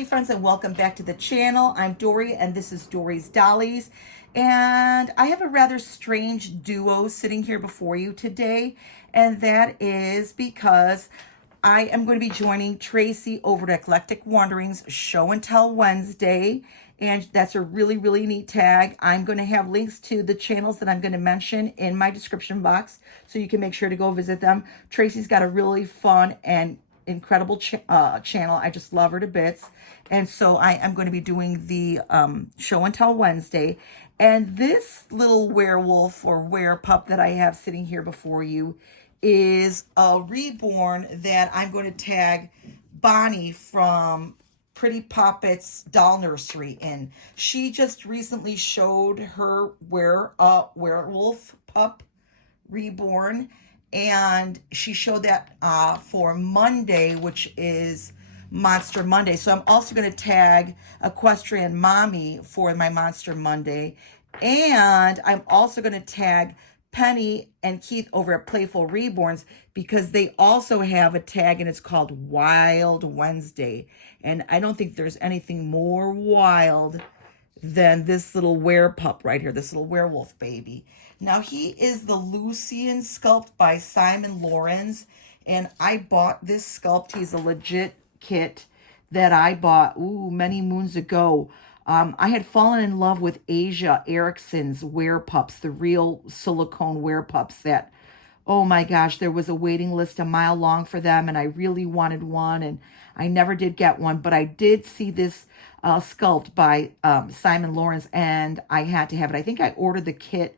Dolly friends, and welcome back to the channel. I'm Dory and this is Dory's Dollies, and I have a rather strange duo sitting here before you today, and that is because I am going to be joining Tracy over at Eclectic Wanderings Show and Tell Wednesday, and that's a really neat tag. I'm going to have links to the channels that I'm going to mention in my description box, so you can make sure to go visit them. Tracy's got a really fun and incredible channel. I just love her to bits. And so I am going to be doing the Show and Tell Wednesday. And this little werewolf or werepup that I have sitting here before you is a reborn that I'm going to tag Bonnie from Pretty Poppets Doll Nursery in. She just recently showed her werewolf pup reborn, and she showed that for Monday, which is Monster Monday. So I'm also going to tag Equestrian Mommy for my Monster Monday, and I'm also going to tag Penny and Keith over at Playful Reborns because they also have a tag and it's called Wild Wednesday. And I don't think there's anything more wild than this little werepup right here, this little werewolf baby. Now, he is the Lucian sculpt by Simon Lawrence, and I bought this sculpt. He's a legit kit that I bought, many moons ago. I had fallen in love with Asia Erickson's werepups, the real silicone werepups that, oh my gosh, there was a waiting list a mile long for them, and I really wanted one, and I never did get one, but I did see this sculpt by Simon Lawrence, and I had to have it. I think I ordered the kit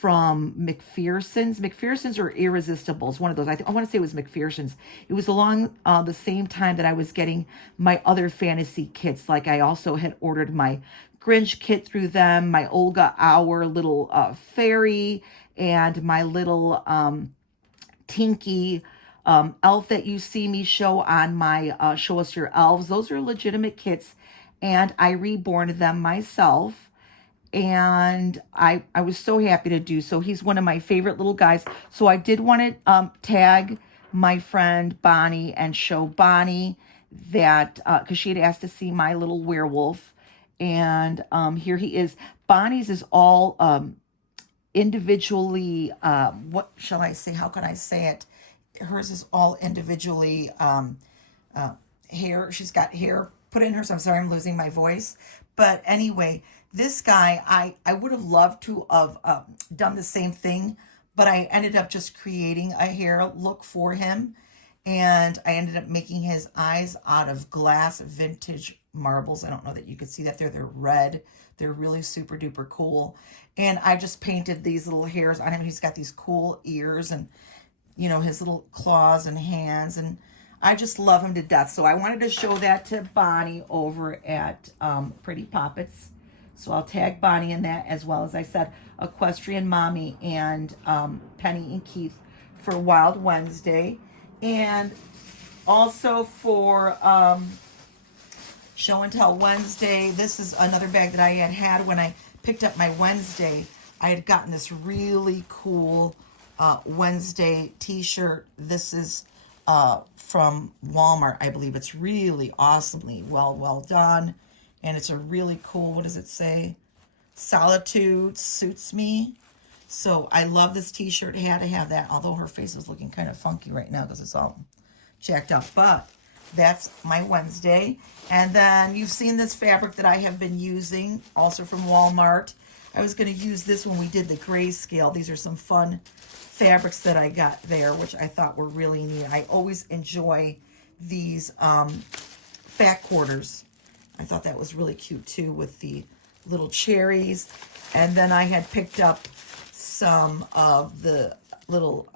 from McPherson's or Irresistibles, one of those. I want to say it was McPherson's. It was along the same time that I was getting my other fantasy kits. Like I also had ordered my Grinch kit through them, my Olga Hour little fairy, and my little Tinky elf that you see me show on my Show Us Your Elves. Those are legitimate kits, and I reborn them myself. And I was so happy to do so. He's one of my favorite little guys. So I did want to tag my friend Bonnie and show Bonnie that, because she had asked to see my little werewolf. And here he is. Bonnie's is all individually, what shall I say? How can I say it? Hers is all individually hair. She's got hair put in her. So I'm sorry, I'm losing my voice. But anyway, this guy, I would have loved to have done the same thing, but I ended up just creating a hair look for him. And I ended up making his eyes out of glass vintage marbles. I don't know that you could see that there. They're red. They're really super duper cool. And I just painted these little hairs on him. He's got these cool ears and, you know, his little claws and hands. And I just love him to death. So I wanted to show that to Bonnie over at Pretty Poppets. So I'll tag Bonnie in that, as well as I said, Equestrian Mommy and Penny and Keith for Wild Wednesday. And also for Show and Tell Wednesday, this is another bag that I had when I picked up my Wednesday. I had gotten this really cool Wednesday t-shirt. This is from Walmart, I believe. It's really awesomely well done. And it's a really cool, what does it say? Solitude suits me. So I love this t-shirt. Had to have that, although her face is looking kind of funky right now because it's all jacked up. But that's my Wednesday. And then you've seen this fabric that I have been using, also from Walmart. I was going to use this when we did the grayscale. These are some fun fabrics that I got there, which I thought were really neat. I always enjoy these fat quarters. I thought that was really cute too with the little cherries. And then I had picked up some of the little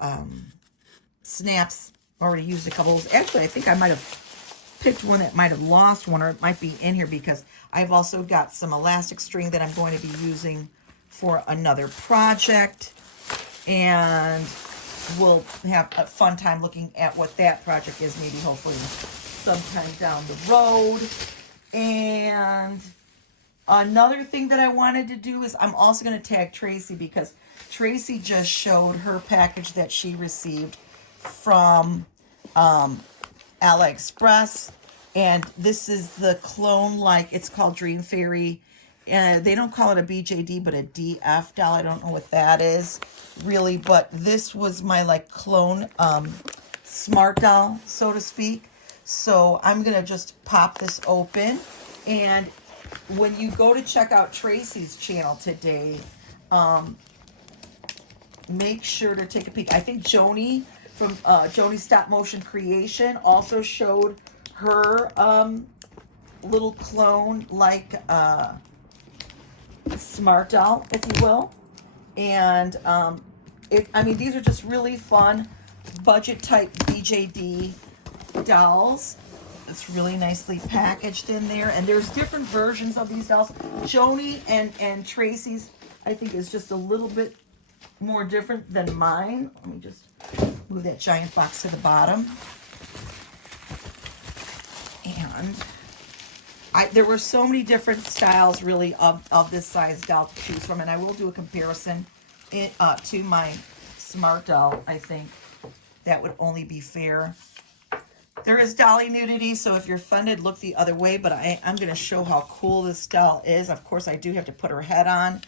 snaps. Already used a couple of those. Actually, I think I might have picked one that might have lost one, or it might be in here because I've also got some elastic string that I'm going to be using for another project. And we'll have a fun time looking at what that project is, maybe hopefully sometime down the road. And another thing that I wanted to do is I'm also going to tag Tracy because Tracy just showed her package that she received from AliExpress And this is the clone, like it's called Dream Fairy. They don't call it a BJD, but a DF doll. I don't know what that is really, but this was my like clone smart doll, so to speak. So I'm gonna just pop this open, and when you go to check out Tracy's channel today, make sure to take a peek. I think Joni from Joni Stop Motion Creation also showed her little clone, like smart doll, if you will. And I mean, these are just really fun budget type BJD dolls. It's really nicely packaged in there, and there's different versions of these dolls. Joni and Tracy's, I think, is just a little bit more different than mine. Let me just move that giant box to the bottom. And there were so many different styles really of this size doll to choose from, and I will do a comparison to my smart doll. I think that would only be fair. There is dolly nudity, so if you're funded, look the other way, but I'm going to show how cool this doll is. Of course, I do have to put her head on,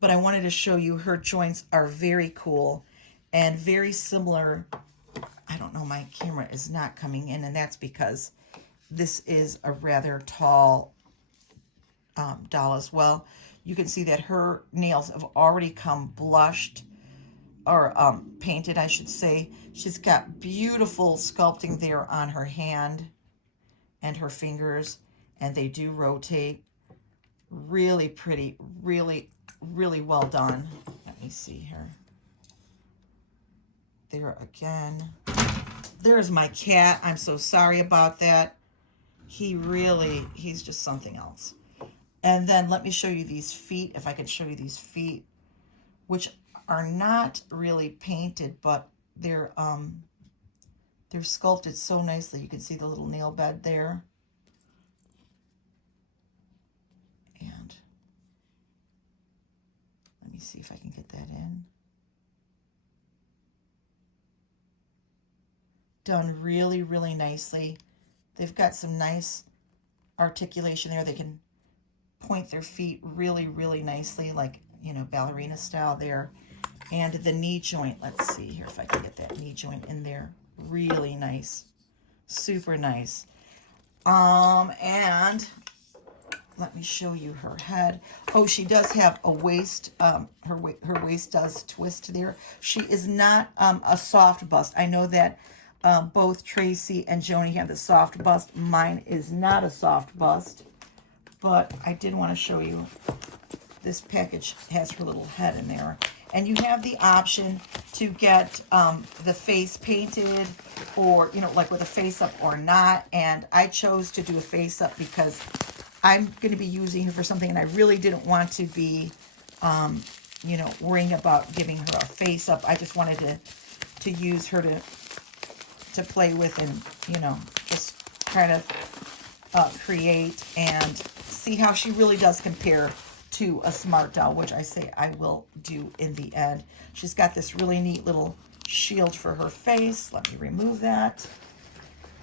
but I wanted to show you her joints are very cool and very similar. I don't know, my camera is not coming in, and that's because this is a rather tall doll as well. You can see that her nails have already come blushed, or painted, I should say. She's got beautiful sculpting there on her hand and her fingers, and they do rotate. Really pretty, really, really well done. Let me see here. There again. There's my cat. I'm so sorry about that. He's just something else. And then let me show you these feet, if I can show you these feet, which are not really painted, but they're sculpted so nicely. You can see the little nail bed there. And let me see if I can get that in. Done really, really nicely. They've got some nice articulation there. They can point their feet really, really nicely, like, you know, ballerina style there. And the knee joint, let's see here if I can get that knee joint in there. Really nice. Super nice. And let me show you her head. Oh, she does have a waist. Her waist does twist there. She is not a soft bust. I know that both Tracy and Joni have the soft bust. Mine is not a soft bust. But I did want to show you, this package has her little head in there. And you have the option to get the face painted, or, you know, like with a face up or not. And I chose to do a face up because I'm going to be using her for something, and I really didn't want to be, you know, worrying about giving her a face up. I just wanted to use her to play with and, you know, just kind of create and see how she really does compare to a smart doll, which I say I will do in the end. She's got this really neat little shield for her face. Let me remove that.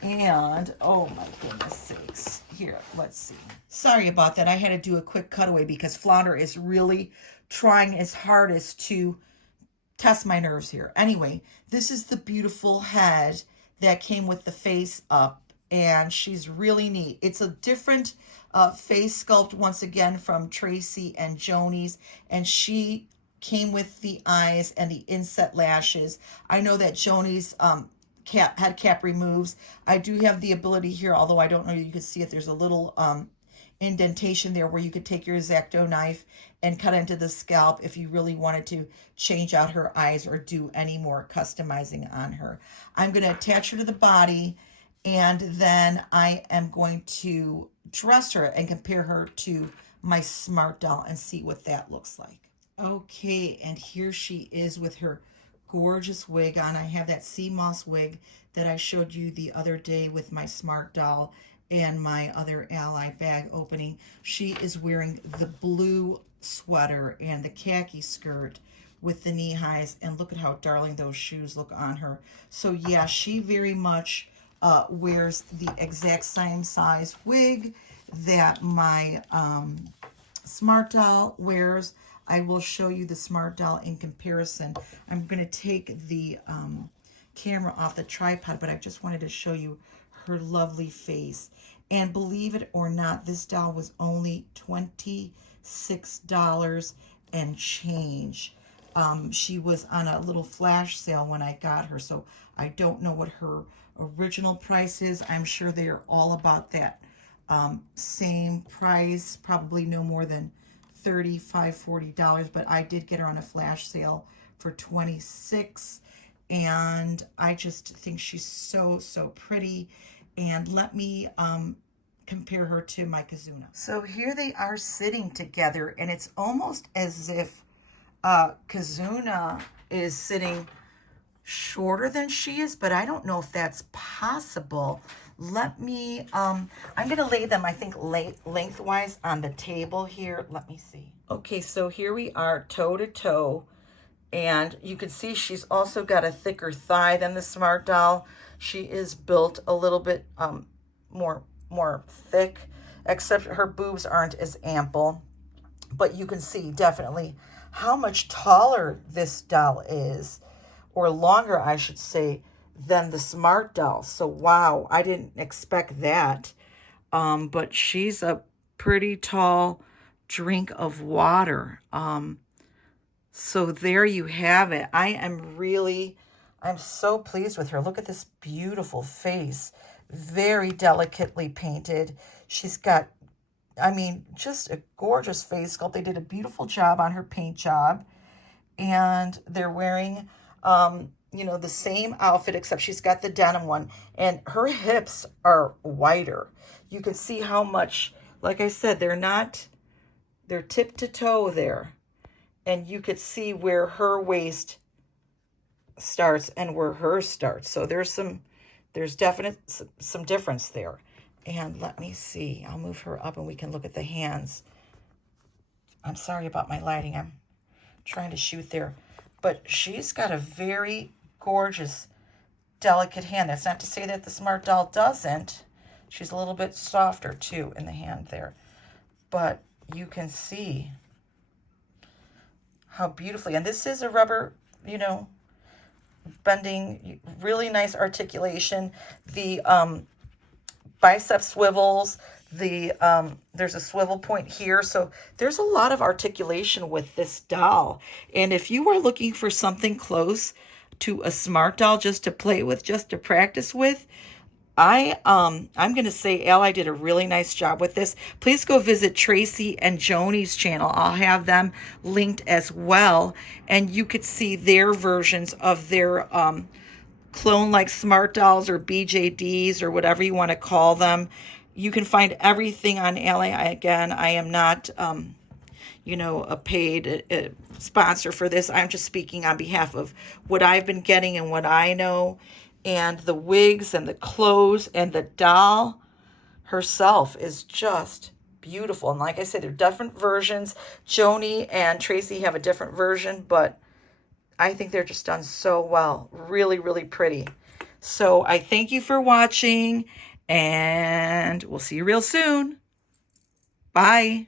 And, oh my goodness sakes. Here, let's see. Sorry about that. I had to do a quick cutaway because Flounder is really trying his hardest to test my nerves here. Anyway, this is the beautiful head that came with the face up, and she's really neat. It's a different face sculpt, once again, from Tracy and Joni's, and she came with the eyes and the inset lashes. I know that Joni's head cap removes. I do have the ability here, although I don't know you can see it, there's a little indentation there where you could take your X-Acto knife and cut into the scalp if you really wanted to change out her eyes or do any more customizing on her. I'm going to attach her to the body, and then I am going to dress her and compare her to my smart doll and see what that looks like. Okay, and here she is with her gorgeous wig on. I have that sea moss wig that I showed you the other day with my smart doll and my other Ally bag opening. She is wearing the blue sweater and the khaki skirt with the knee highs, and look at how darling those shoes look on her. So yeah, she very much wears the exact same size wig that my Smart Doll wears. I will show you the Smart Doll in comparison. I'm going to take the camera off the tripod, but I just wanted to show you her lovely face. And believe it or not, this doll was only $26 and change. She was on a little flash sale when I got her, so I don't know what her original price is. I'm sure they're all about that same price, probably no more than $35, $40, but I did get her on a flash sale for $26, and I just think she's so pretty. And let me compare her to my Kizuna. So here they are sitting together, and it's almost as if Kizuna is sitting shorter than she is, but I don't know if that's possible. Let me, I'm going to lay them, I think, lengthwise on the table here. Let me see. Okay, so here we are toe to toe, and you can see she's also got a thicker thigh than the Smart Doll. She is built a little bit more thick, except her boobs aren't as ample. But you can see definitely how much taller this doll is, or longer, I should say, than the Smart Doll. So, wow, I didn't expect that. But she's a pretty tall drink of water. So there you have it. I'm so pleased with her. Look at this beautiful face. Very delicately painted. She's got, I mean, just a gorgeous face sculpt. They did a beautiful job on her paint job. And they're wearing, you know, the same outfit, except she's got the denim one. And her hips are wider. You can see how much, like I said, they're tip to toe there. And you could see where her waist starts and where hers starts. So there's definite some difference there. And let me see. I'll move her up and we can look at the hands. I'm sorry about my lighting. I'm trying to shoot there. But she's got a very gorgeous, delicate hand. That's not to say that the Smart Doll doesn't. She's a little bit softer, too, in the hand there. But you can see how beautifully. And this is a rubber, you know, bending, really nice articulation. The bicep swivels, there's a swivel point here, so there's a lot of articulation with this doll. And if you are looking for something close to a Smart Doll just to play with, just to practice with, I'm going to say Ally did a really nice job with this. Please go visit Tracy and Joni's channel. I'll have them linked as well, and you could see their versions of their clone-like Smart Dolls or BJDs or whatever you want to call them. You can find everything on Ally. Again, I am not, you know, a paid sponsor for this. I'm just speaking on behalf of what I've been getting and what I know. And the wigs and the clothes and the doll herself is just beautiful. And like I said, they're different versions. Joni and Tracy have a different version, but I think they're just done so well. Really, really pretty. So I thank you for watching, and we'll see you real soon. Bye.